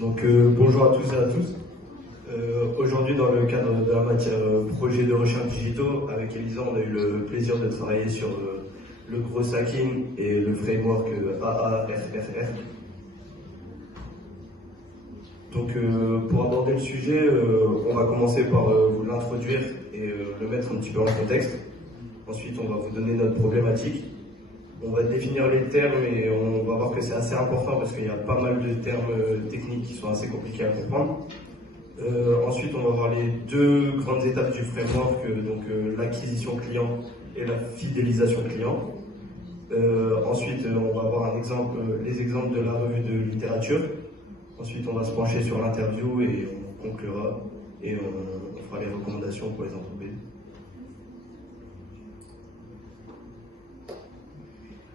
Bonjour à tous et à tous. Aujourd'hui, dans le cadre de la matière projet de recherche digitaux, avec Elisa, on a eu le plaisir de travailler sur le gros hacking et le framework AARRR. Pour aborder le sujet, on va commencer par vous l'introduire et le mettre un petit peu en contexte. Ensuite, on va vous donner notre problématique. On va définir les termes et on va voir que c'est assez important parce qu'il y a pas mal de termes techniques qui sont assez compliqués à comprendre. Ensuite, on va voir les deux grandes étapes du framework, l'acquisition client et la fidélisation client. Ensuite, on va voir les exemples de la revue de littérature. Ensuite, on va se pencher sur l'interview et on conclura et on fera les recommandations pour les entreprises.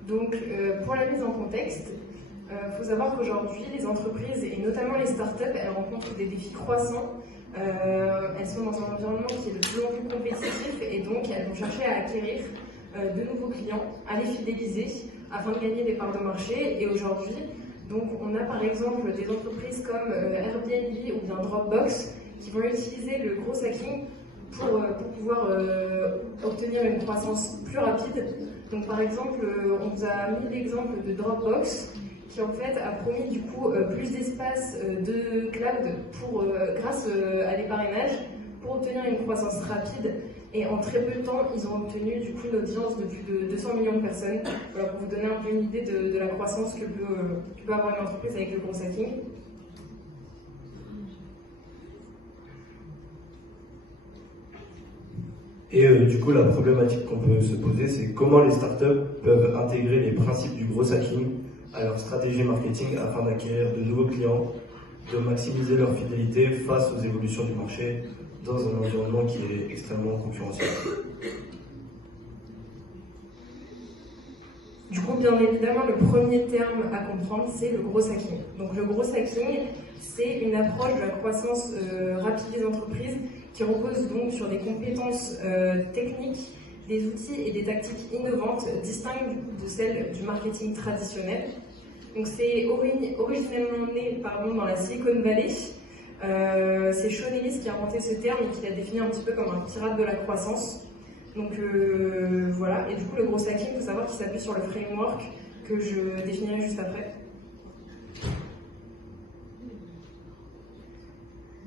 Donc, pour la mise en contexte, faut savoir qu'aujourd'hui, les entreprises, et notamment les startups, elles rencontrent des défis croissants. Elles sont dans un environnement qui est de plus en plus compétitif et donc elles vont chercher à acquérir de nouveaux clients, à les fidéliser afin de gagner des parts de marché. Et aujourd'hui, donc, on a par exemple des entreprises comme Airbnb ou bien Dropbox qui vont utiliser le gros hacking pour pouvoir obtenir une croissance plus rapide. Donc par exemple, on vous a mis l'exemple de Dropbox qui en fait a promis du coup plus d'espace de cloud grâce à des parrainages pour obtenir une croissance rapide. Et en très peu de temps, ils ont obtenu du coup une audience de plus de 200 millions de personnes. Voilà, pour vous donner un peu une idée de la croissance que peut avoir une entreprise avec le gros hacking. Et du coup, la problématique qu'on peut se poser, c'est comment les startups peuvent intégrer les principes du gros hacking à leur stratégie marketing afin d'acquérir de nouveaux clients, de maximiser leur fidélité face aux évolutions du marché dans un environnement qui est extrêmement concurrentiel. Du coup, bien évidemment, le premier terme à comprendre, c'est le gros hacking. Donc le gros hacking, c'est une approche de la croissance rapide des entreprises qui repose donc sur des compétences techniques, des outils et des tactiques innovantes distinctes de celles du marketing traditionnel. Donc c'est originellement né dans la Silicon Valley. C'est Sean Ellis qui a inventé ce terme et qui l'a défini un petit peu comme un pirate de la croissance. Donc voilà, et du coup le gros hacking, il faut savoir qu'il s'appuie sur le framework que je définirai juste après.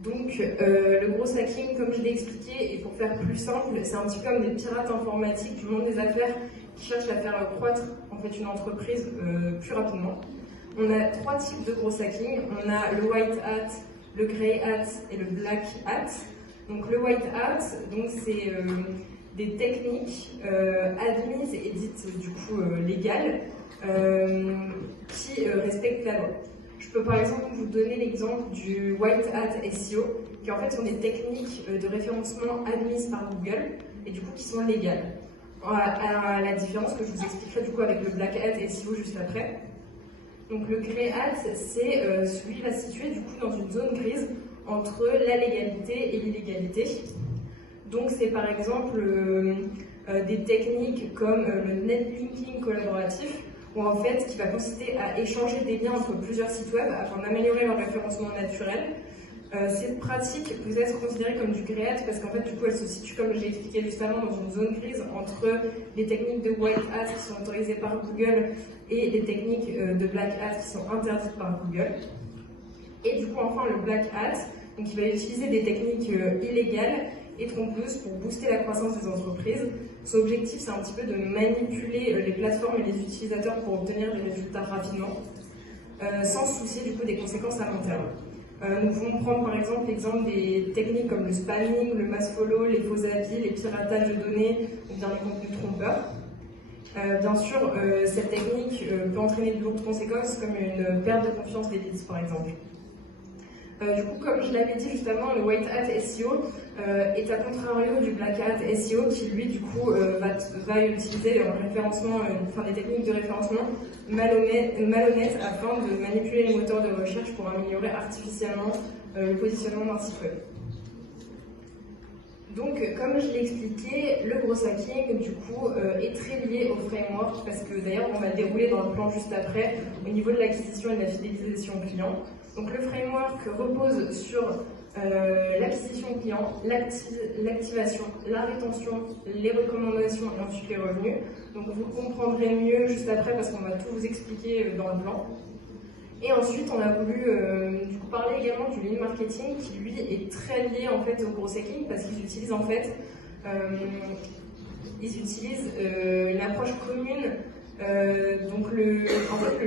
Donc le gros hacking, comme je l'ai expliqué, et pour faire plus simple, c'est un petit peu comme des pirates informatiques du monde des affaires qui cherchent à faire croître en fait une entreprise plus rapidement. On a trois types de gros hacking. On a le white hat, le grey hat et le black hat. Donc le white hat, donc c'est des techniques admises et dites du coup légales qui respectent la loi. Je peux par exemple vous donner l'exemple du white hat SEO, qui en fait sont des techniques de référencement admises par Google et du coup qui sont légales. À la différence que je vous expliquerai du coup avec le black hat SEO juste après. Donc le grey hat, c'est celui qui va se situer du coup dans une zone grise entre la légalité et l'illégalité. Donc c'est par exemple des techniques comme le netlinking collaboratif, où en fait, qui va consister à échanger des liens entre plusieurs sites web afin d'améliorer leur référencement naturel. Cette pratique peut être considérée comme du grey hat parce qu'en fait, du coup, elle se situe, comme j'ai expliqué juste avant, dans une zone grise entre les techniques de white hat qui sont autorisées par Google et les techniques de black hat qui sont interdites par Google. Et du coup, enfin, le black hat, donc, il va utiliser des techniques illégales et trompeuses pour booster la croissance des entreprises. Son objectif, c'est un petit peu de manipuler les plateformes et les utilisateurs pour obtenir des résultats rapidement, sans se soucier du coup des conséquences à long terme. Nous pouvons prendre par exemple l'exemple des techniques comme le spamming, le mass follow, les faux avis, les piratages de données ou bien les contenus trompeurs. Bien sûr, cette technique peut entraîner de lourdes conséquences comme une perte de confiance des leads par exemple. Du coup, comme je l'avais dit juste avant, le white hat SEO est à contrario du black hat SEO qui, lui, du coup, va utiliser des techniques de référencement malhonnêtes afin de manipuler les moteurs de recherche pour améliorer artificiellement le positionnement d'un site web. Donc, comme je l'ai expliqué, le gros hacking, du coup, est très lié au framework parce que d'ailleurs, on va le dérouler dans le plan juste après au niveau de l'acquisition et de la fidélisation client. Donc le framework repose sur l'acquisition client, l'activation, la rétention, les recommandations et ensuite les revenus. Donc vous comprendrez mieux juste après parce qu'on va tout vous expliquer dans le plan. Et ensuite, on a voulu du coup, parler également du lean marketing qui lui est très lié en fait au growth hacking parce qu'ils utilisent en fait une approche commune. Donc le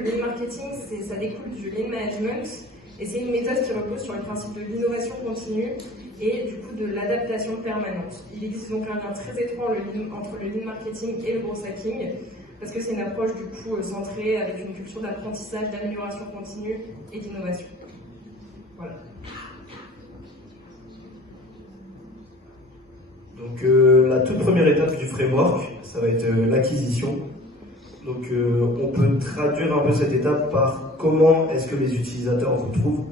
lean marketing, ça découle du lean management et c'est une méthode qui repose sur le principe de l'innovation continue et du coup de l'adaptation permanente. Il existe donc un lien très étroit entre le lean marketing et le growth hacking parce que c'est une approche du coup centrée avec une culture d'apprentissage, d'amélioration continue et d'innovation. Voilà. Donc la toute première étape du framework, ça va être l'acquisition. Donc on peut traduire un peu cette étape par comment est-ce que les utilisateurs vous trouvent.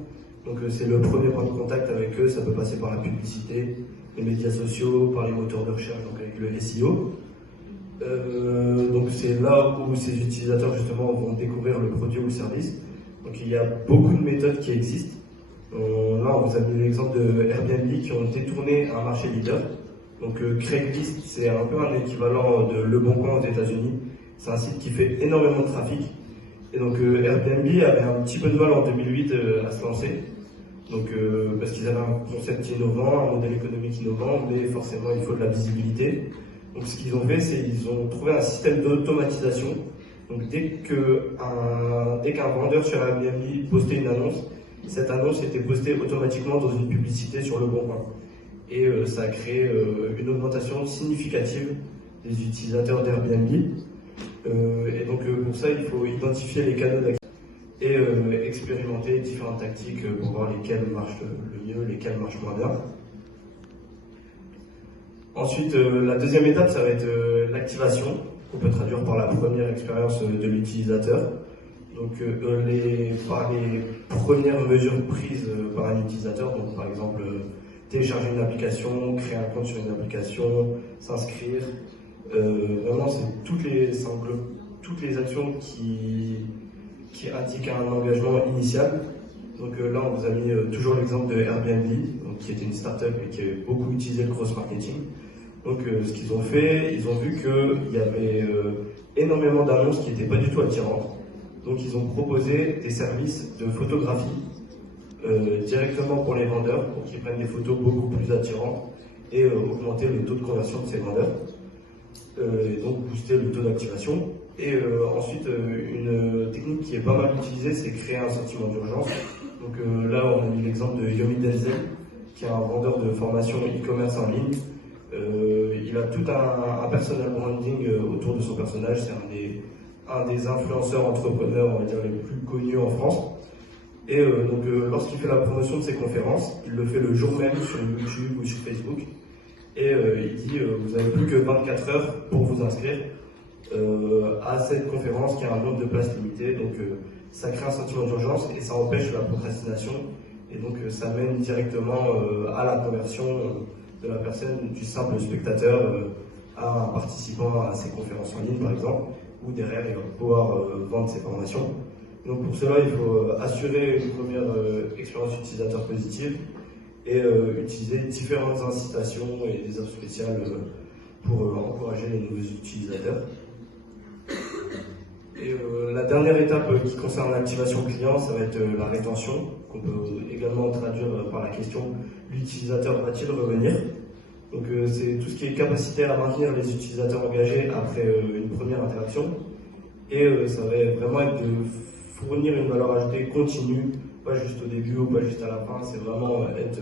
Donc c'est le premier point de contact avec eux, ça peut passer par la publicité, les médias sociaux, par les moteurs de recherche, donc avec le SEO. Donc c'est là où ces utilisateurs justement vont découvrir le produit ou le service. Donc il y a beaucoup de méthodes qui existent. Là on vous a mis l'exemple de Airbnb qui ont détourné un marché leader. Donc Craigslist, c'est un peu un équivalent de Le Bon Coin aux États-Unis. C'est un site qui fait énormément de trafic. Et donc Airbnb avait un petit peu de mal en 2008 à se lancer. Donc parce qu'ils avaient un concept innovant, un modèle économique innovant, mais forcément il faut de la visibilité. Donc ce qu'ils ont fait, c'est qu'ils ont trouvé un système d'automatisation. Donc dès qu'un vendeur sur Airbnb postait une annonce, cette annonce était postée automatiquement dans une publicité sur Le Bon Coin. Et ça a créé une augmentation significative des utilisateurs d'Airbnb. Et donc pour ça, il faut identifier les canaux d'action et expérimenter différentes tactiques pour voir lesquelles marchent le mieux, lesquelles marchent moins bien. Ensuite, la deuxième étape, ça va être l'activation, qu'on peut traduire par la première expérience de l'utilisateur. Donc par les premières mesures prises par un utilisateur, donc par exemple télécharger une application, créer un compte sur une application, s'inscrire. Vraiment, ça englobe toutes les actions qui indiquent un engagement initial. Donc là, on vous a mis toujours l'exemple de Airbnb, donc, qui était une start-up et qui avait beaucoup utilisé le cross-marketing. Donc ce qu'ils ont fait, ils ont vu qu'il y avait énormément d'annonces qui n'étaient pas du tout attirantes. Donc ils ont proposé des services de photographie directement pour les vendeurs, pour qu'ils prennent des photos beaucoup plus attirantes et augmenter le taux de conversion de ces vendeurs. Et donc booster le taux d'activation. Et ensuite, une technique qui est pas mal utilisée, c'est créer un sentiment d'urgence. Donc là, on a mis l'exemple de Yomi Denzel, qui est un vendeur de formation e-commerce en ligne. Il a tout un personal branding autour de son personnage. C'est un des influenceurs entrepreneurs, on va dire, les plus connus en France. Et donc lorsqu'il fait la promotion de ses conférences, il le fait le jour même sur YouTube ou sur Facebook. Et il dit vous n'avez plus que 24 heures pour vous inscrire à cette conférence qui a un nombre de places limité. Donc ça crée un sentiment d'urgence et ça empêche la procrastination. Et donc ça mène directement à la conversion de la personne, du simple spectateur à un participant à ces conférences en ligne par exemple, où derrière il va pouvoir vendre ses formations. Donc pour cela, il faut assurer une première expérience utilisateur positive et utiliser différentes incitations et des offres spéciales pour encourager les nouveaux utilisateurs. Et la dernière étape qui concerne l'activation client, ça va être la rétention, qu'on peut également traduire par la question « l'utilisateur va-t-il revenir ?» Donc c'est tout ce qui est capacité à maintenir les utilisateurs engagés après une première interaction. Et ça va vraiment être de fournir une valeur ajoutée continue, pas juste au début ou pas juste à la fin, c'est vraiment être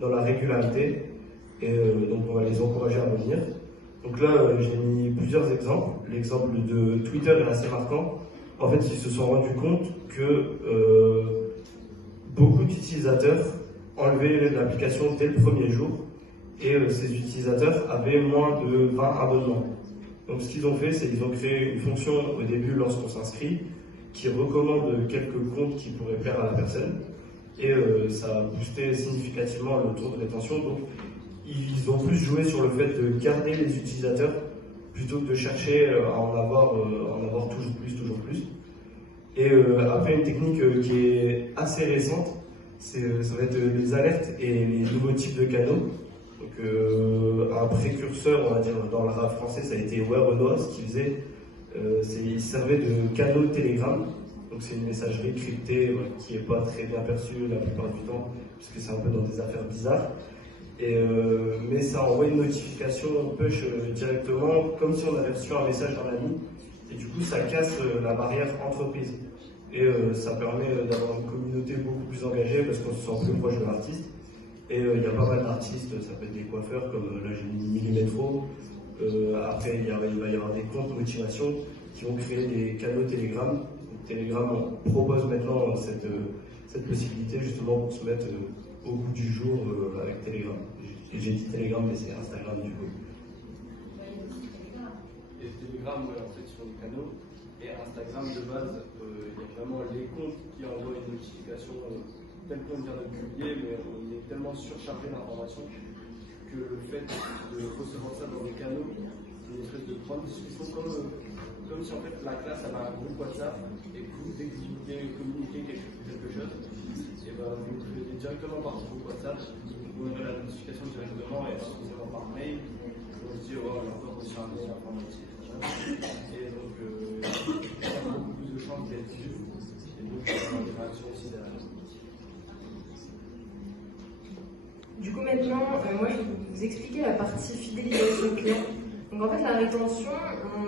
dans la régularité. Et donc on va les encourager à revenir. Donc là, j'ai mis plusieurs exemples. L'exemple de Twitter est assez marquant. En fait, ils se sont rendus compte que beaucoup d'utilisateurs enlevaient l'application dès le premier jour et ces utilisateurs avaient moins de 20 abonnements. Donc ce qu'ils ont fait, c'est qu'ils ont créé une fonction au début lorsqu'on s'inscrit qui recommande quelques comptes qui pourraient plaire à la personne et ça a boosté significativement le taux de rétention. Donc ils ont plus joué sur le fait de garder les utilisateurs plutôt que de chercher à en avoir toujours plus. Et après, une technique qui est assez récente, ça va être les alertes et les nouveaux types de canaux. Donc, un précurseur, on va dire, dans le rap français, ça a été Werenoi, ce qu'il faisait. Il servait de canaux Telegram. Donc, c'est une messagerie cryptée qui n'est pas très bien perçue la plupart du temps, puisque c'est un peu dans des affaires bizarres. Mais ça envoie une notification push directement, comme si on avait reçu un message d'un ami. Et du coup, ça casse la barrière entreprise. Et ça permet d'avoir une communauté beaucoup plus engagée parce qu'on se sent plus proche de l'artiste. Et il y a pas mal d'artistes, ça peut être des coiffeurs comme là j'ai mis Millimetro. Après, il va y avoir des comptes motivation qui vont créer des canaux Telegram. Donc, Telegram propose maintenant cette possibilité justement pour se mettre au goût du jour avec Telegram. J'ai dit Telegram, mais c'est Instagram du coup. Et Telegram, ouais, en fait, sur les canaux. Et Instagram, de base, il y a vraiment les comptes qui envoient une notification tel qu'on vient de publier, mais on est tellement surchargé d'informations que le fait de recevoir ça dans des canaux, c'est une espèce de grande discussion, comme si en fait la classe avait un groupe WhatsApp et que vous, dès que vous voulez communiquer quelque chose, et ben, vous le faites directement par ce groupe WhatsApp, vous aurez la notification directement et pas forcément par mail. On se dit, oh, on a encore reçu un mail informatique. Et donc, il y a beaucoup plus de chances d'être vu. Et donc, il y a des réactions aussi derrière. Du coup, maintenant, moi, je vais vous expliquer la partie fidélisation client. Donc, en fait, la rétention,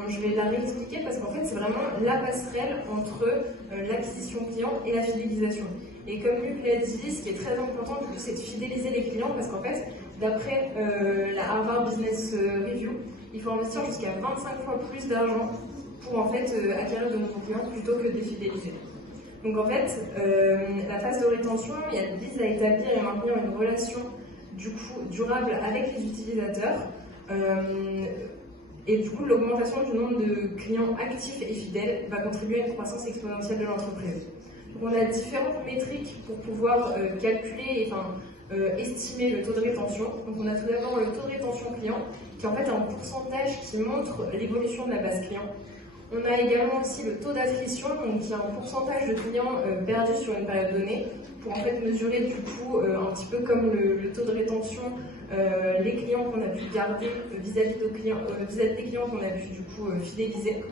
je vais la réexpliquer parce qu'en fait, c'est vraiment la passerelle entre l'acquisition client et la fidélisation. Et comme Luc l'a dit, ce qui est très important, du coup, c'est de fidéliser les clients parce qu'en fait, d'après la Harvard Business Review, il faut investir jusqu'à 25 fois plus d'argent pour en fait acquérir de nouveaux clients plutôt que de les fidéliser. Donc en fait, la phase de rétention, elle vise à établir et maintenir une relation du coup durable avec les utilisateurs et du coup l'augmentation du nombre de clients actifs et fidèles va contribuer à une croissance exponentielle de l'entreprise. Donc on a différentes métriques pour pouvoir calculer et estimer le taux de rétention. Donc on a tout d'abord le taux de rétention client qui en fait est un pourcentage qui montre l'évolution de la base client. On a également aussi le taux d'attrition, donc qui est un pourcentage de clients perdus sur une période donnée, pour en fait mesurer du coup un petit peu comme le taux de rétention, les clients qu'on a pu garder vis-à-vis des clients qu'on a pu du coup fidéliser.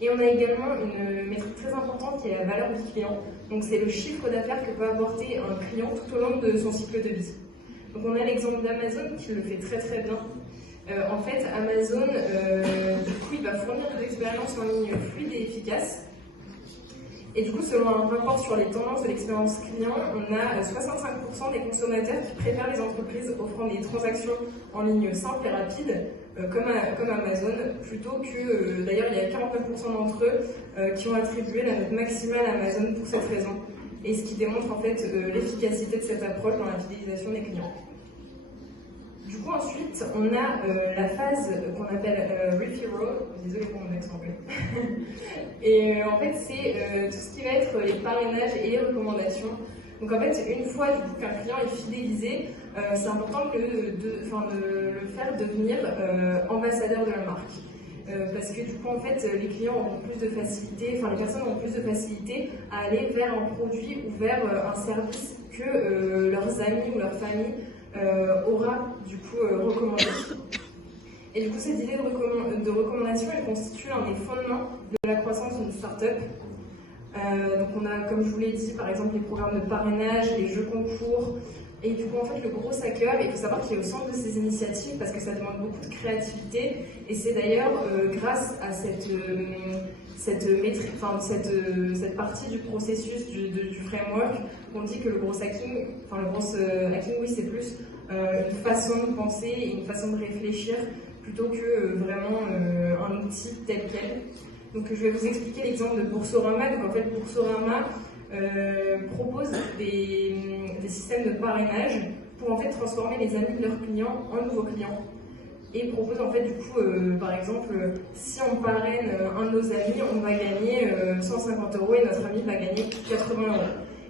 Et on a également une métrique très importante qui est la valeur du client. Donc c'est le chiffre d'affaires que peut apporter un client tout au long de son cycle de vie. Donc on a l'exemple d'Amazon qui le fait très très bien. En fait, Amazon, du coup, il va fournir des expériences en ligne fluides et efficaces. Et du coup, selon un rapport sur les tendances de l'expérience client, on a 65% des consommateurs qui préfèrent les entreprises offrant des transactions en ligne simples et rapides, comme Amazon, plutôt que, d'ailleurs, il y a 49% d'entre eux qui ont attribué la note maximale à Amazon pour cette raison. Et ce qui démontre en fait l'efficacité de cette approche dans la fidélisation des clients. Du coup, ensuite, on a la phase qu'on appelle referral, désolé pour mon accent anglais. Et en fait, c'est tout ce qui va être les parrainages et les recommandations. Donc en fait, une fois du coup, qu'un client est fidélisé, c'est important de le faire devenir ambassadeur de la marque. Parce que du coup, en fait, les clients auront plus de facilité, les personnes auront plus de facilité à aller vers un produit ou vers un service que leurs amis ou leur famille aura du coup recommandé. Et du coup, cette idée de recommandation, elle constitue un des fondements de la croissance d'une start-up. Donc on a, comme je vous l'ai dit, par exemple les programmes de parrainage, les jeux concours. Et du coup, en fait, le gros hacker, il faut savoir qu'il est au centre de ces initiatives parce que ça demande beaucoup de créativité. Et c'est d'ailleurs grâce à cette partie du processus du framework qu'on dit que le gros hacking, hacking, oui, c'est plus une façon de penser et une façon de réfléchir plutôt que vraiment un outil tel quel. Donc je vais vous expliquer l'exemple de Boursorama. Donc en fait, Boursorama propose des systèmes de parrainage pour en fait transformer les amis de leurs clients en nouveaux clients. Et propose en fait du coup, par exemple, si on parraine un de nos amis, on va gagner 150 € et notre ami va gagner 80 €.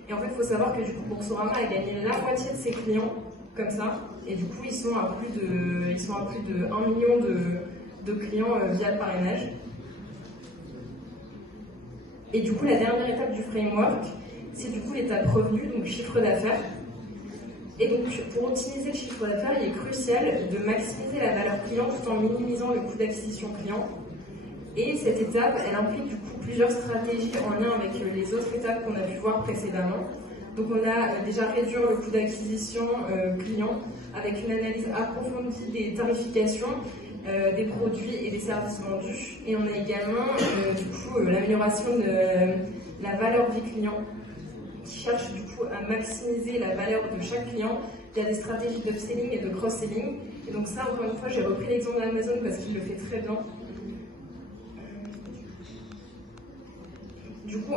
Et en fait, il faut savoir que du coup, Boursorama a gagné la moitié de ses clients comme ça. Et du coup, ils sont à plus de 1 million de clients via le parrainage. Et du coup, la dernière étape du framework, c'est du coup l'étape revenu, donc chiffre d'affaires. Et donc, pour optimiser le chiffre d'affaires, il est crucial de maximiser la valeur client tout en minimisant le coût d'acquisition client. Et cette étape, elle implique du coup plusieurs stratégies en lien avec les autres étapes qu'on a pu voir précédemment. Donc on a déjà réduire le coût d'acquisition client avec une analyse approfondie des tarifications, des produits et des services vendus. Et on a également du coup l'amélioration de la valeur vie client, qui cherche du coup à maximiser la valeur de chaque client via des stratégies d'upselling et de cross-selling. Et donc ça, encore une fois, j'ai repris l'exemple d'Amazon parce qu'il le fait très bien. Du coup,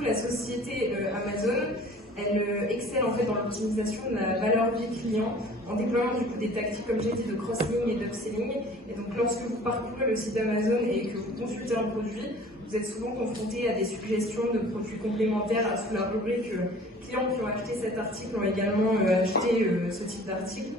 la société Amazon, elle excelle en fait dans l'optimisation de la valeur vie client en déployant du coup des tactiques, comme j'ai dit, de cross-selling et d'upselling. Et donc, lorsque vous parcourez le site Amazon et que vous consultez un produit, vous êtes souvent confronté à des suggestions de produits complémentaires sous la rubrique clients qui ont acheté cet article ont également acheté ce type d'article.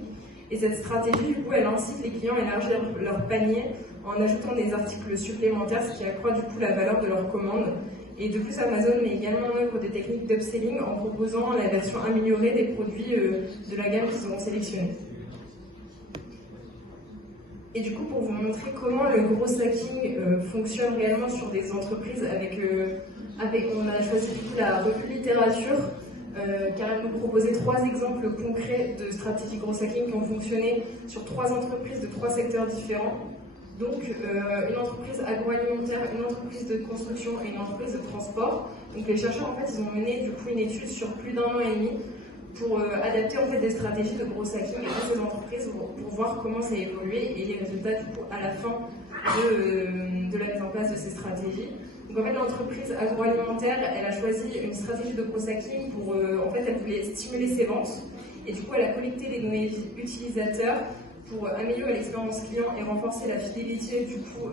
Et cette stratégie, du coup, elle incite les clients à élargir leur panier en ajoutant des articles supplémentaires, ce qui accroît du coup la valeur de leur commande. Et de plus, Amazon met également en œuvre des techniques d'upselling en proposant la version améliorée des produits de la gamme qu'ils auront sélectionnée. Et du coup, pour vous montrer comment le gros hacking fonctionne réellement sur des entreprises, on a choisi du coup la revue littérature, car elle nous proposait 3 exemples concrets de stratégies gros hacking qui ont fonctionné sur 3 entreprises de 3 secteurs différents. Donc, une entreprise agroalimentaire, une entreprise de construction et une entreprise de transport. Donc, les chercheurs, en fait, ils ont mené du coup une étude sur plus d'1 an et demi pour adapter en fait des stratégies de gros hacking à ces entreprises pour voir comment ça a évolué et les résultats du coup à la fin de la mise en place de ces stratégies. Donc en fait l'entreprise agroalimentaire, elle a choisi une stratégie de gros hacking pour en fait elle voulait stimuler ses ventes et du coup elle a collecté les données utilisateurs pour améliorer l'expérience client et renforcer la fidélité du coup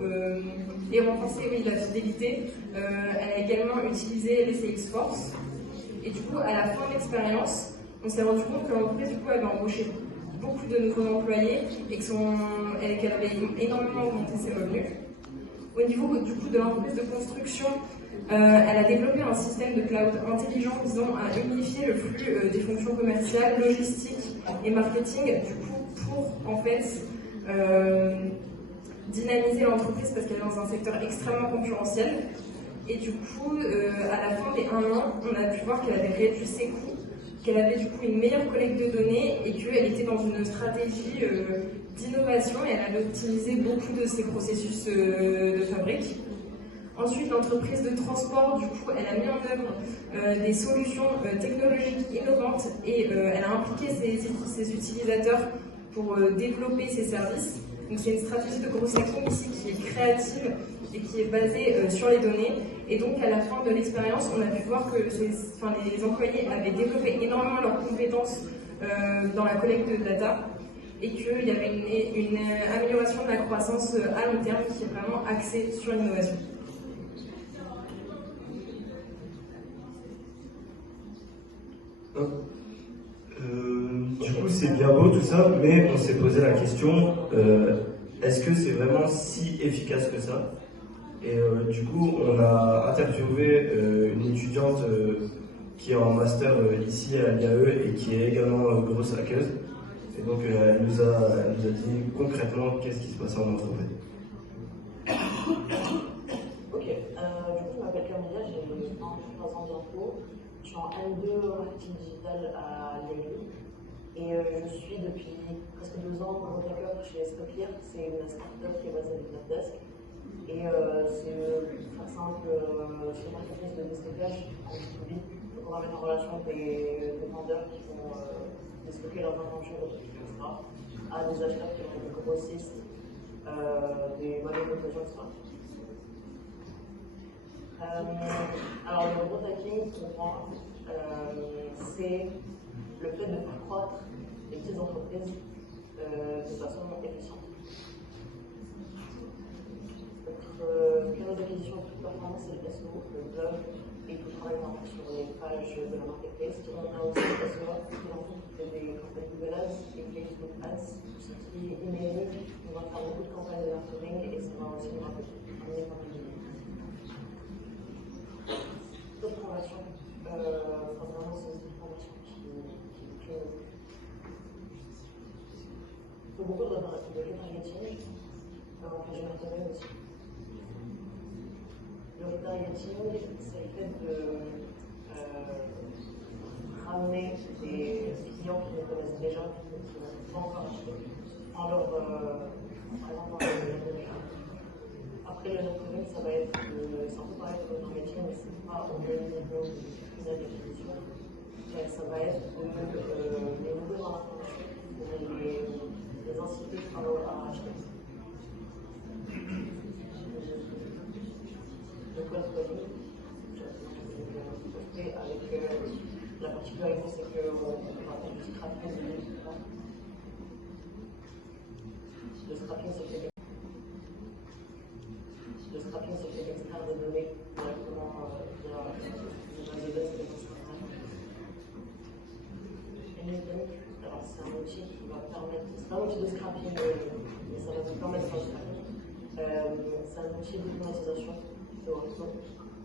la fidélité. Elle a également utilisé les Salesforce et du coup à la fin de l'expérience on s'est rendu compte que l'entreprise du coup avait embauché beaucoup de nouveaux employés et qu'elle avait énormément augmenté ses revenus. Au niveau du coup de l'entreprise de construction, elle a développé un système de cloud intelligent visant à unifier le flux des fonctions commerciales, logistiques et marketing du coup pour en fait dynamiser l'entreprise parce qu'elle est dans un secteur extrêmement concurrentiel. Et du coup, à la fin des 1 an, on a pu voir qu'elle avait réduit ses coûts, qu'elle avait du coup une meilleure collecte de données et qu'elle était dans une stratégie d'innovation et elle avait optimisé beaucoup de ses processus de fabrique. Ensuite, l'entreprise de transport, du coup, elle a mis en œuvre des solutions technologiques innovantes et elle a impliqué ses utilisateurs pour développer ses services. Donc c'est une stratégie de gros hacking ici qui est créative et qui est basée sur les données. Et donc à la fin de l'expérience, on a pu voir que les employés avaient développé énormément leurs compétences dans la collecte de data et qu'il y avait une amélioration de la croissance à long terme qui est vraiment axée sur l'innovation. Du coup, c'est bien beau tout ça, mais on s'est posé la question, est-ce que c'est vraiment si efficace que ça? Et du coup, on a interviewé une étudiante qui est en master ici à l'IAE et qui est également grosse hackeuse. Et donc, elle nous a dit concrètement qu'est-ce qui se passait en entreprise. Ok, du coup, je m'appelle Camilla, j'ai 23 ans bientôt. Je suis en M2 marketing digital à l'IAE. Et je suis depuis presque 2 ans gros hacker chez Stocklear. C'est une startup qui est basée à Vitesse. Et c'est très simple, c'est une entreprise de déstockage en B2B. Donc on va mettre en relation des vendeurs qui vont déstocker leurs inventions, etc. à des acheteurs qui ont des grossistes, des modèles d'occasion, etc. Alors le gros hacking, pour moi, c'est le fait de faire croître les petites entreprises de façon efficiente. Notre canal d'acquisition de toute performance, c'est le SEO, le blog, et tout travail sur les pages de la marketplace. On a aussi le SEO qui en fait des campagnes Google Ads et Facebook Ads, tout ce qui est email. On va faire beaucoup de campagnes de marketing et ça va aussi nous amener pas mal de conversion, vraiment c'est une conversion qui faut beaucoup de retargeting, que je m'attendais aussi. Le retargeting, c'est le fait de ramener des clients qui nous connaissent déjà, qui n'ont pas encore acheté, en leur, par exemple, après le retargeting, ça va être, c'est un peu pareil que le retargeting, mais c'est pas au même niveau de prise d'acquisition. Ça va être les nouveaux dans l'information, les inciter à acheter. Le code calling, avec la particularité, c'est qu'on va faire du scrapping de données. Le scrapping, c'est fait extraire des données directement via une base de données. Alors, c'est un outil qui va permettre, c'est pas un outil de scrapping, mais ça va vous permettre de faire du scrapping. C'est un outil d'automatisation de workflow.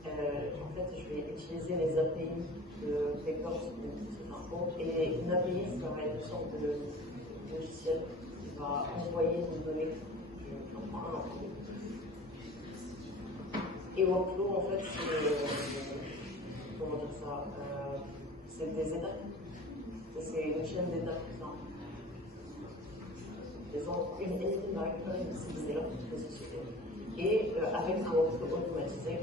En fait, je vais utiliser les API de Vector et une API, ça va être une sorte de logiciel qui va envoyer des données. J'en prends un en premier. Et workflow, en fait, c'est comment dire ça, c'est des étapes. C'est une chaîne d'étapes. Une directory, c'est là de société. Et avec un workflow automatisé,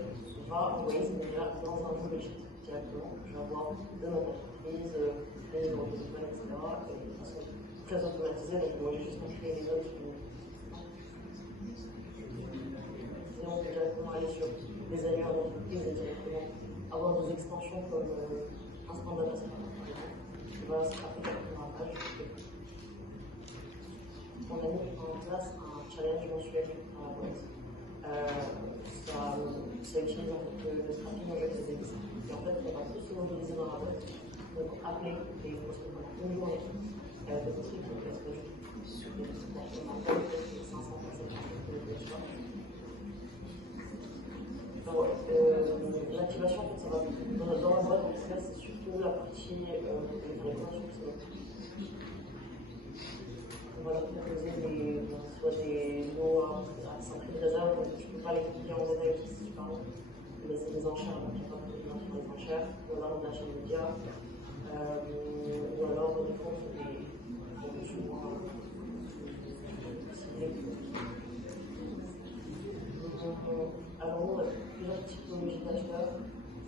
on va envoyer ces données-là dans un nouvel sheet directement. Je vais avoir de mon entreprise, les numéros de téléphone, etc. Et de façon très automatisée, donc moi j'ai juste créé les notes. Sinon, on peut directement aller sur des annuaires d'entreprise et directement avoir des extensions comme Instant Data Center. On va se rappeler directement à la page. On a mis en place un challenge mensuel dans la boîte. Ça utilise en fait le scrapping avec les élites. Et en fait, on va tous se mobiliser dans la boîte pour appeler les postes pendant une journée de poster qui restent sur des comportements comme 500 personnes qui le téléchargent. L'activation, en fait, ça va dans la boîte, en tout cas, c'est surtout la partie on va leur proposer soit des lots à 5 000 hasard, donc je ne peux pas les copier en détail aussi si je parle, mais c'est des enchères, donc il n'y a pas de gens sur les enchères, ou alors de l'achat média, ou alors des fois on fait des choix ciblés. Alors nous, on a plusieurs typologies d'acheteurs.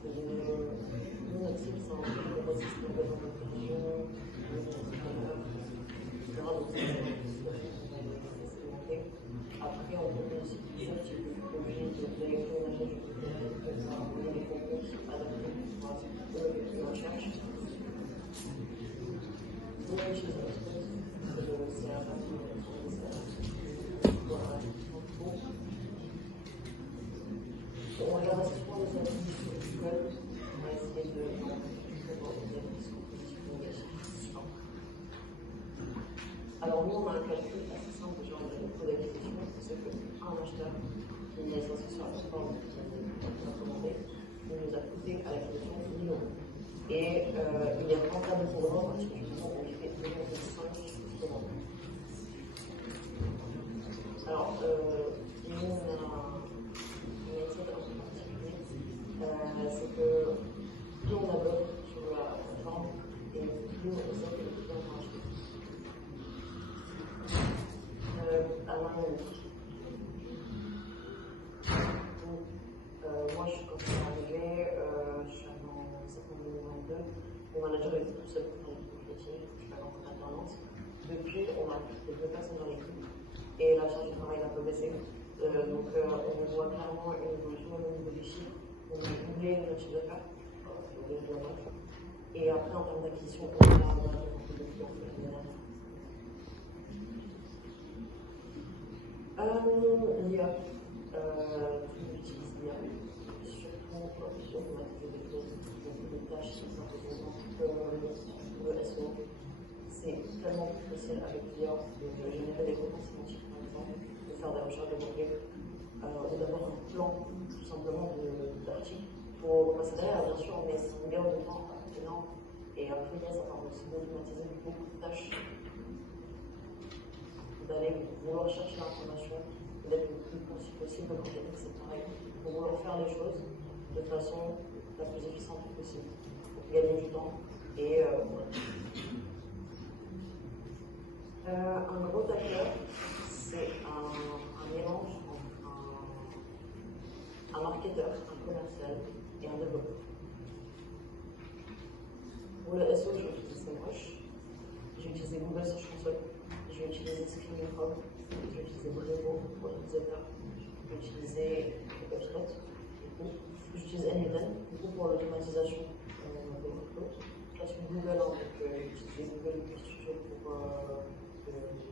Nous, notre cible, c'est un peu de l'écosystème de l'entreprise, après, on peut aussi utiliser un petit peu de l'électroménager, des contenus adaptés pour la recherche. On utilise un petit peu c'est la partie on regarde assez souvent les analyses sur Google, on va essayer de alors nous, on a un calcul assez simple sur le coût d'acquisition, c'est qu'un acheteur qui est inscrit sur la plateforme qui a commandé, il nous a coûté à l'acquisition 1 000 €. Et il est rentable pour nous parce que justement, on lui fait 2,5 commandes. Alors, il y a une méthode un peu particulière, c'est que plus on a d'offres sur la plateforme, et plus on sait que les clients vont acheter. Moi, quand je suis arrivée, je suis arrivée en septembre 2022. Mon manager était tout seul pour faire l'équipe marketing, je suis arrivée en alternance. Depuis, on a plus de 2 personnes dans l'équipe et la charge de travail a un peu baissé. Donc, on voit clairement une évolution au niveau des chiffres. On a doublé notre chiffre d'affaires, et après, en termes d'acquisition, on a un peu de clients. L'IA, tout le monde utilise l'IA, surtout pour automatiser des tâches qui sont importantes comme le SEO. C'est tellement plus facile avec l'IA de générer des contenus sémantiques, par exemple, de faire des recherches de mots-clés, ou d'avoir un plan tout simplement d'articles faut passer derrière, bien sûr, mais c'est une gamme de temps énorme. Et après, ça permet aussi d'automatiser beaucoup de tâches, d'aller vouloir chercher l'information, d'être le plus concis possible. En technique, c'est pareil. Il faut vouloir faire les choses de façon la plus efficiente possible pour gagner du temps. Et un gros hacker, c'est un mélange entre un marketeur, un commercial et un développeur. Pour le SEO, je vais utiliser SEMrush, je vais utiliser Google Search Console, je vais utiliser Screaming Frog, je vais utiliser Brevo pour l'utilisateur, je vais utiliser HubSpot, j'utilise Anyden pour l'automatisation des workflows. Là, sur Google, donc j'utilise Google Studio pour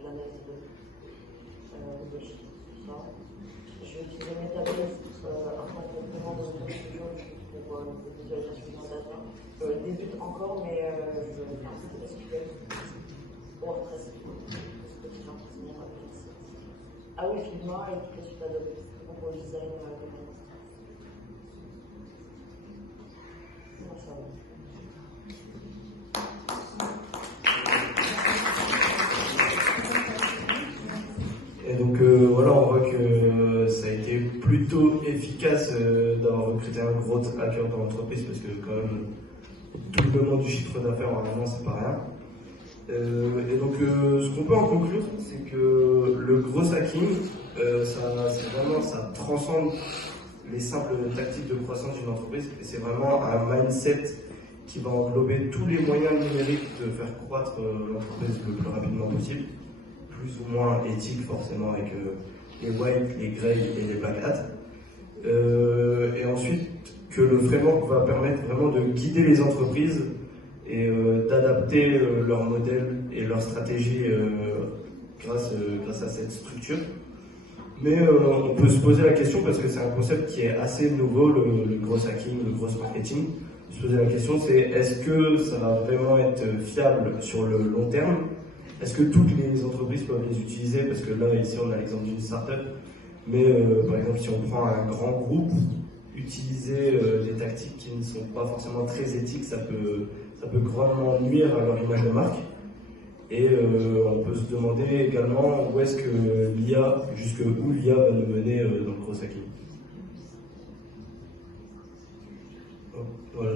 l'analyse de chiffres, tout ça. Je vais utiliser Metabase en tant que complément de Google Studio pour la visualisation de data. Je débute encore, mais je fais un peu de SQL, WordPress, ah oui, Figma et toutes les suites Adobe pour le design des menus. Ça va. Et donc voilà, on voit que ça a été plutôt efficace d'avoir recruté un gros hacker dans l'entreprise parce que quand même tout le monde du chiffre d'affaires en un an, c'est pas rien. Et donc ce qu'on peut en conclure, c'est que le gros hacking, ça transcende les simples tactiques de croissance d'une entreprise et c'est vraiment un mindset qui va englober tous les moyens numériques de faire croître l'entreprise le plus rapidement possible, plus ou moins éthique forcément avec les white, les grey et les black hats. Et ensuite que le framework va permettre vraiment de guider les entreprises et d'adapter leur modèle et leur stratégie grâce à cette structure. Mais on peut se poser la question, parce que c'est un concept qui est assez nouveau, le gros hacking, le gros marketing. Se poser la question, c'est est-ce que ça va vraiment être fiable sur le long terme? Est-ce que toutes les entreprises peuvent les utiliser? Parce que là, ici, on a l'exemple d'une startup. Mais par exemple, si on prend un grand groupe, utiliser des tactiques qui ne sont pas forcément très éthiques, ça peut grandement nuire à leur image de marque. Et on peut se demander également où est-ce que l'IA, jusqu'où l'IA va nous mener dans le gros hacking. Voilà,